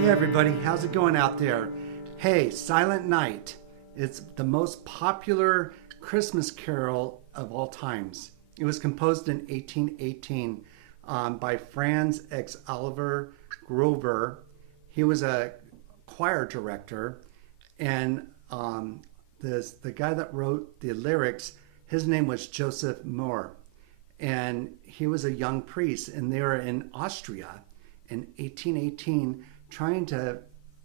Hey everybody, how's it going out there? Hey, Silent Night. It's the most popular Christmas carol of all times. It was composed in 1818 by Franz X. Oliver Grover. He was a choir director, and the guy that wrote the lyrics, his name was Joseph Mohr, and he was a young priest, and they were in Austria in 1818 trying to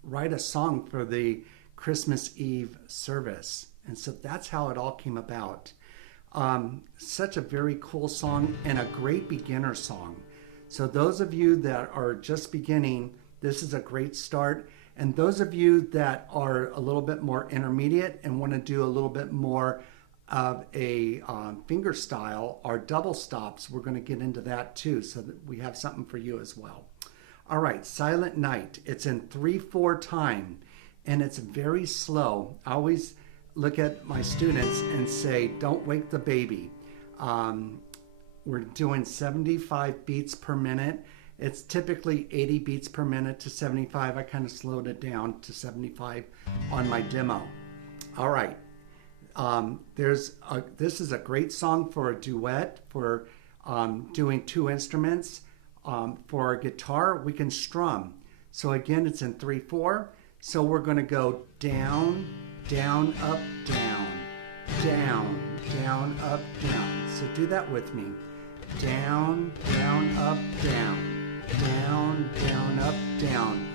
write a song for the Christmas Eve service. And so that's how it all came about. Such a very cool song and a great beginner song. So those of you that are just beginning, this is a great start. And those of you that are a little bit more intermediate and want to do a little bit more of a finger style or double stops, we're going to get into that too, so that we have something for you as well. All right, Silent Night. It's in 3/4 time, and it's very slow. I always look at my students and say, don't wake the baby. We're doing 75 beats per minute. It's typically 80 beats per minute to 75. I kind of slowed it down to 75 on my demo. All right. This is a great song for a duet, for doing two instruments. For our guitar, we can strum. So again, it's in 3/4. So we're going to go down, down, up, down, down, down, up, down. So do that with me. Down, down, up, down, down, down, up, down.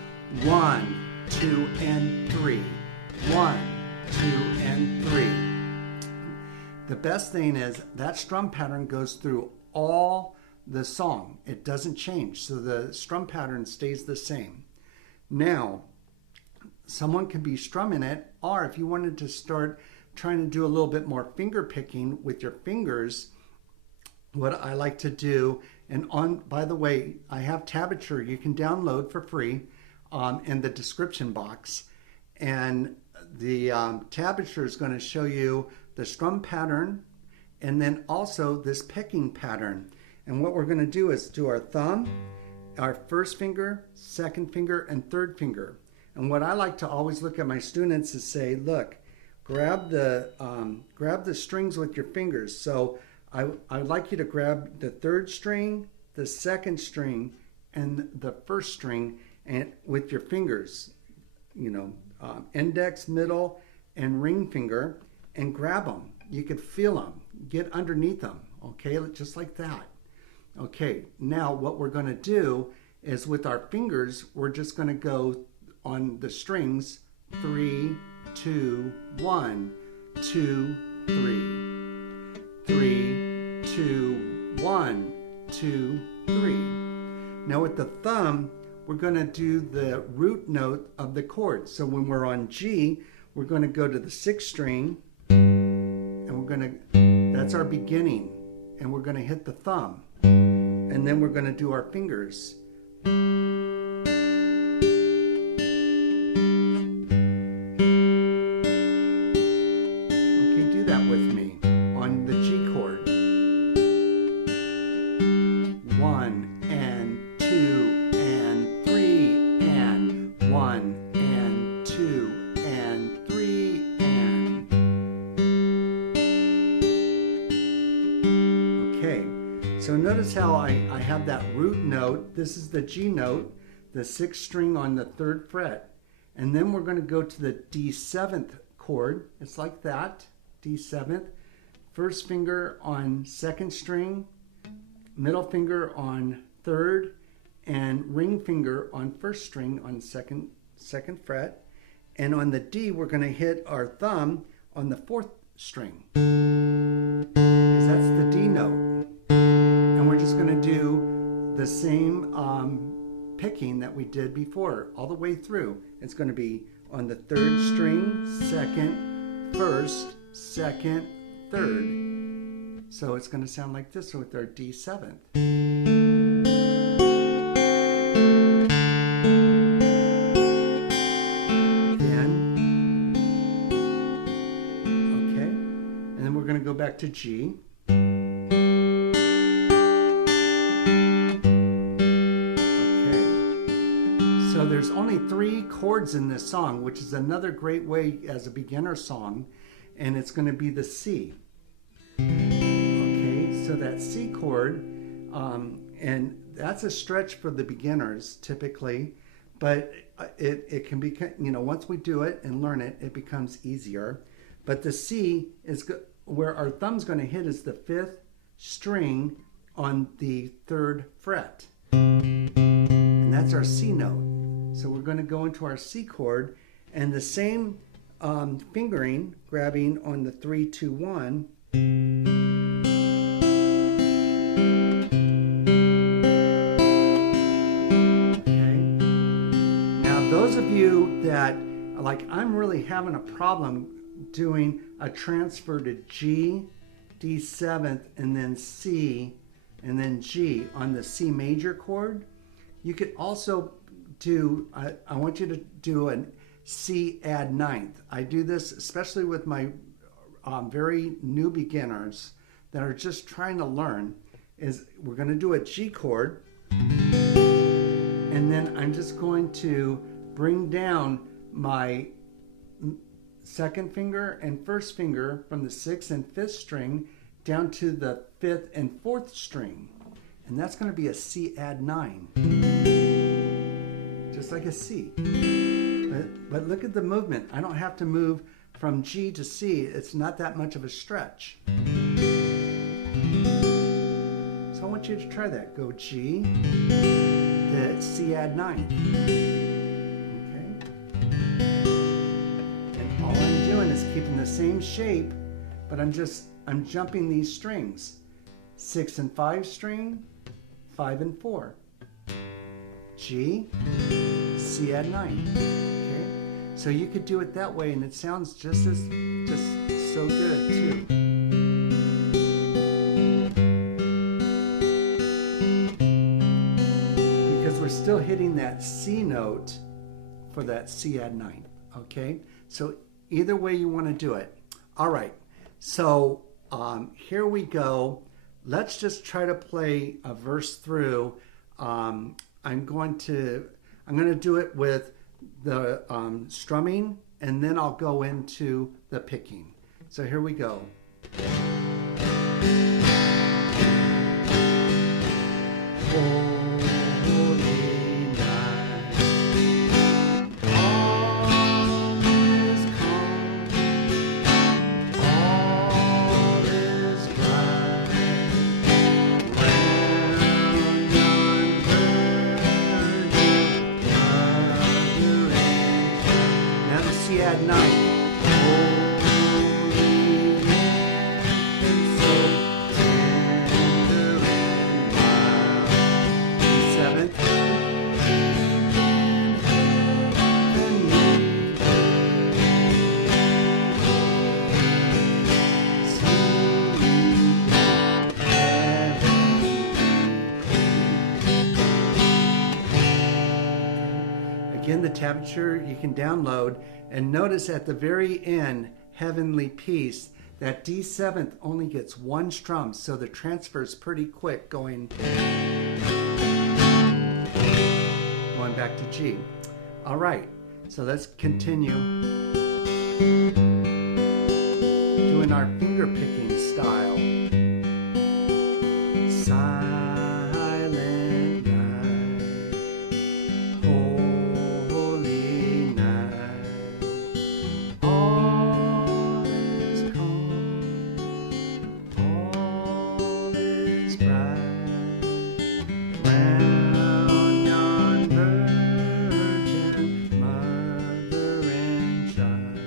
1, 2, and 3. 1, 2, and 3. The best thing is that strum pattern goes through all the song. It doesn't change, so the strum pattern stays the same. Now, someone could be strumming it, or if you wanted to start trying to do a little bit more finger picking with your fingers, what I like to do, and by the way, I have tablature you can download for free in the description box, and the tablature is going to show you the strum pattern and then also this picking pattern. And what we're going to do is do our thumb, our first finger, second finger, and third finger. And what I like to always look at my students is say, look, grab the strings with your fingers. So I would like you to grab the third string, the second string, and the first string, and with your fingers, index, middle, and ring finger, and grab them. You could feel them, get underneath them, okay, just like that. Okay, now what we're going to do is with our fingers, we're just going to go on the strings 3, 2, 1, 2, 3. 3, 2, 1, 2, 3. Now with the thumb, we're going to do the root note of the chord. So when we're on G, we're going to go to the 6th string, and we're going to, that's our beginning, and we're going to hit the thumb. And then we're going to do our fingers. Okay, do that with me on the G chord. 1 and 2 and 3 and 1 and 2 and 3 and. Okay, so notice how I have that root note. This is the G note, the 6th string on the 3rd fret. And then we're going to go to the D7th chord. It's like that, D7th. First finger on 2nd string, middle finger on 3rd, and ring finger on 1st string on 2nd fret. And on the D, we're going to hit our thumb on the 4th string, because that's the D note. And we're just going to do the same picking that we did before, all the way through. It's going to be on the 3rd string, 2nd, 1st, 2nd, 3rd. So it's going to sound like this with our D7th. Again. Okay. And then we're going to go back to G. So there's only 3 chords in this song, which is another great way as a beginner song, and it's going to be the C. Okay, so that C chord, and that's a stretch for the beginners typically, but it can be, once we do it and learn it, it becomes easier. But the C is where our thumb's going to hit is the 5th string on the 3rd fret, and that's our C note. So we're going to go into our C chord, and the same fingering, grabbing on the 3, 2, 1. Okay. Now those of you that, like, I'm really having a problem doing a transfer to G, D7th, and then C, and then G on the C major chord, you could also do, I want you to do a C add 9th. I do this especially with my very new beginners that are just trying to learn, is we're going to do a G chord, and then I'm just going to bring down my 2nd finger and 1st finger from the 6th and 5th string down to the 5th and 4th string, and that's going to be a C add 9. Just like a C. But look at the movement. I don't have to move from G to C. It's not that much of a stretch. So I want you to try that. Go G, the C add 9. Okay. And all I'm doing is keeping the same shape, but I'm jumping these strings. 6 and 5 string, 5 and 4. G, C add 9. Okay, so you could do it that way, and it sounds just so good too. Because we're still hitting that C note for that C add 9. Okay, so either way you want to do it. All right, so here we go. Let's just try to play a verse through. I'm going to do it with the strumming, and then I'll go into the picking. So here we go. holy night. All is calm, all is bright. Round yon virgin mother and child. Now the sea at night. Again, the tablature you can download, and notice at the very end, Heavenly Peace, that D7th only gets one strum, so the transfer is pretty quick going back to G. All right, so let's continue doing our finger picking style. Silent night, holy night, all is calm, all is bright, round yon virgin mother and child,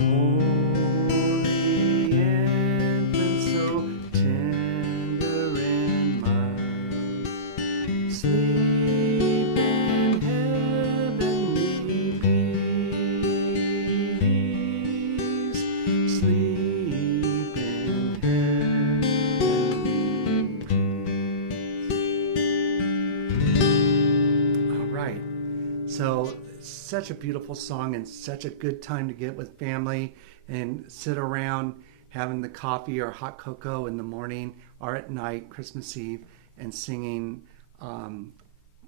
holy infant, so tender and mild, sleep in heavenly peace, sleep in heavenly peace. All right, so such a beautiful song and such a good time to get with family and sit around having the coffee or hot cocoa in the morning or at night, Christmas Eve, and singing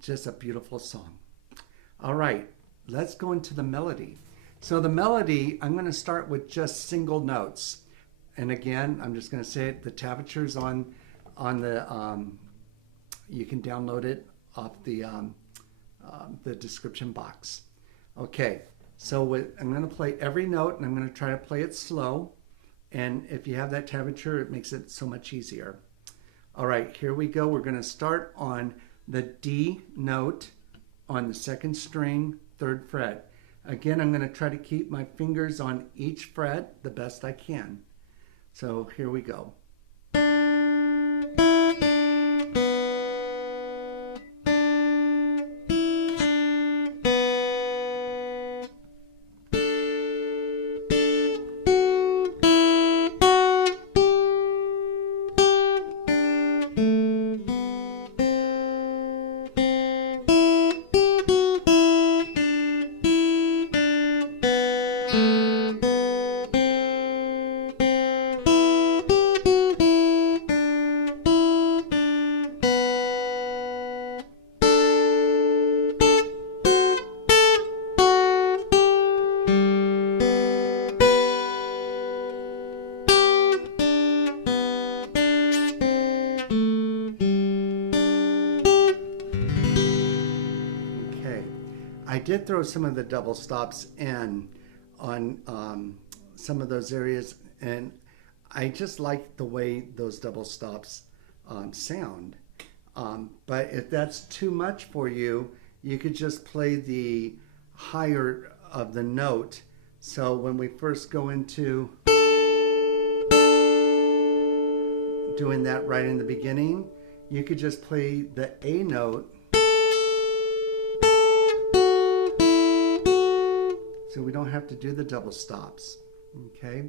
just a beautiful song. All right, let's go into the melody. So the melody, I'm going to start with just single notes. And again, I'm just going to say it, the tablature's on the, you can download it off the description box. Okay, so I'm going to play every note, and I'm going to try to play it slow. And if you have that tablature, it makes it so much easier. All right, here we go. We're going to start on the D note on the second string, 3rd fret. Again, I'm going to try to keep my fingers on each fret the best I can. So here we go. I did throw some of the double stops in on some of those areas, and I just like the way those double stops sound. But if that's too much for you, you could just play the higher of the note. So when we first go into doing that right in the beginning, you could just play the A note. So we don't have to do the double stops, okay?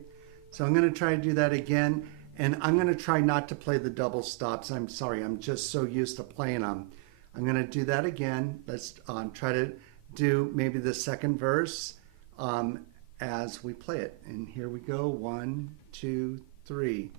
So I'm gonna try to do that again, and I'm gonna try not to play the double stops. I'm sorry, I'm just so used to playing them. I'm gonna do that again. Let's try to do maybe the second verse as we play it. And here we go, 1, 2, 3.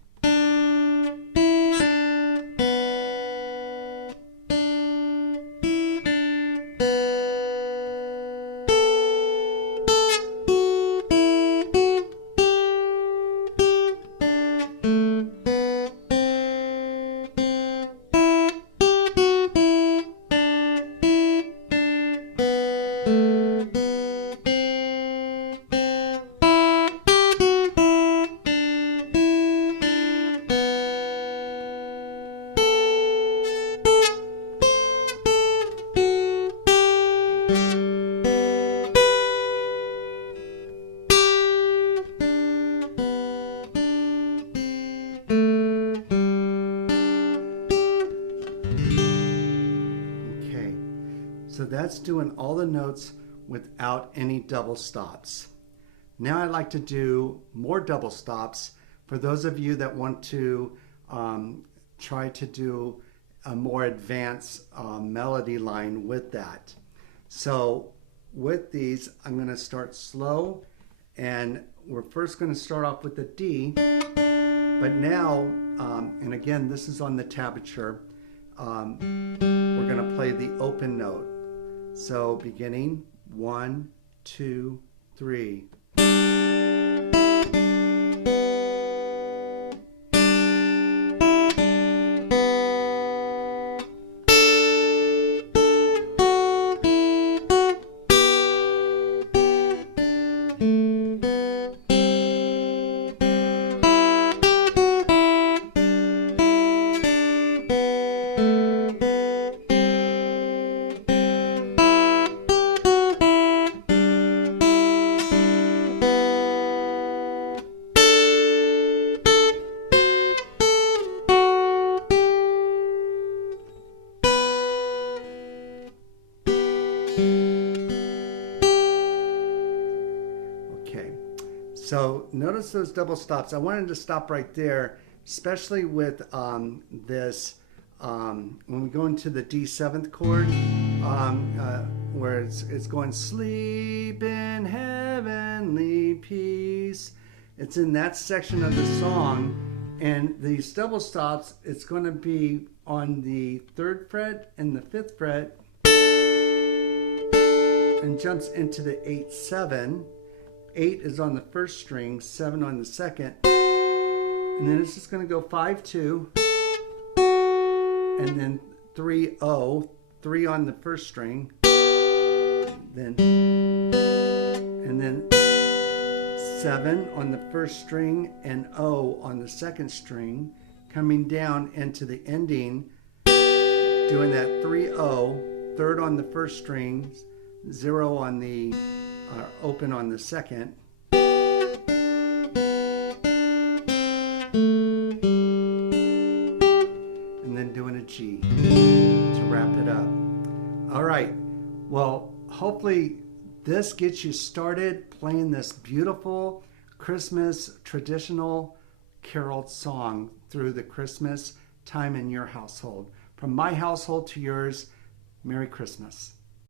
So that's doing all the notes without any double stops. Now I'd like to do more double stops for those of you that want to try to do a more advanced melody line with that. So with these, I'm going to start slow, and we're first going to start off with the D, but now, and again, this is on the tablature, we're going to play the open note. So beginning 1, 2, 3. Okay, so notice those double stops. I wanted to stop right there, especially with this, when we go into the D7th chord, where it's going sleep in heavenly peace. It's in that section of the song, and these double stops, it's going to be on the 3rd fret and the 5th fret, and jumps into the 8-7. 8 is on the 1st string, 7 on the 2nd, and then it's just going to go 5-2, and then 3-0, 3 on the 1st string, and then 7 on the 1st string and O on the 2nd string, coming down into the ending, doing that 3-0, 3rd on the 1st string, 0 on the open on the 2nd, and then doing a G to wrap it up. All right, well, hopefully this gets you started playing this beautiful Christmas traditional carol song through the Christmas time in your household. From my household to yours, Merry Christmas.